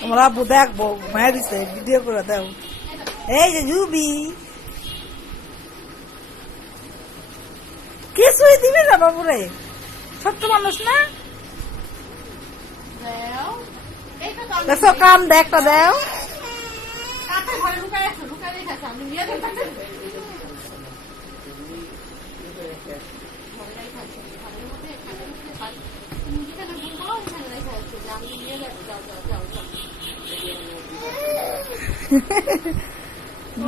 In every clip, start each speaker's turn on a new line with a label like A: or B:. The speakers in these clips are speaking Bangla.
A: তোমার আব্বু দেখব ঘুমাই দিছে ভিডিও করে দেও। এই যে জুবি। কিছুই দিবে না বাবুরে। ছোট্ট মানুষ না? দেখো কান দেখটা দেও।
B: Thank you.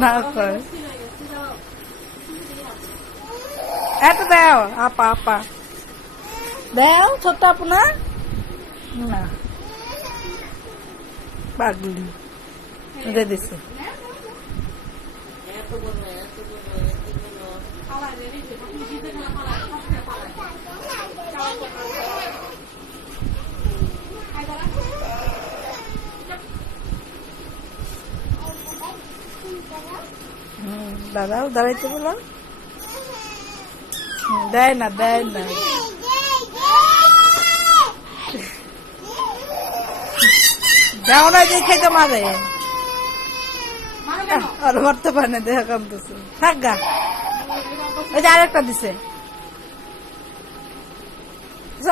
A: না করে। এত আপা আপা দাও ছোট্ট আপু না পাগলি দে দিছে
B: পালায় বের হয়েছে, তখন জিভে না
A: দাদাও দাঁড়াইতে বলো। দেয় না দেয় না। দাও না যে খেতে মারে। আর মারতে পারে না দেহ কামতেছে থাক গা। ওই যে আরেকটা দিছে।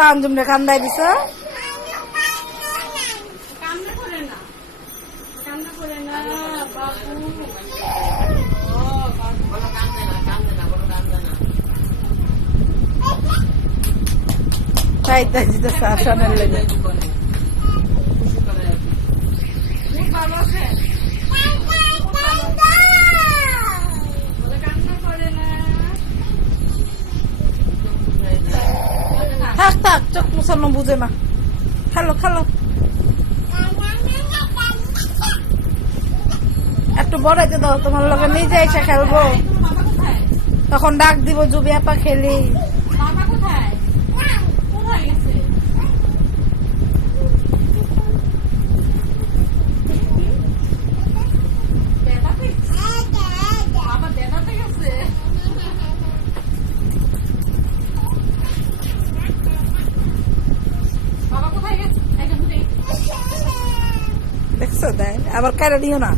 A: আঞ্জুম রে কান্দাই দিছে।
B: কান্না করে না। কান্না করে না বাবু
A: তাই দিতেছে লেগে। থাক থাক, চোখ মুসানো বুঝে না। খেলো খেলো। একটু বড়াইতে দাও, তোমার লগে নিজে এসে খেলব। তখন ডাক দিব, জুবি আপা খেলি।
B: কোথায়?
A: দেখছ দেয় আবার কেড়ে দিও না।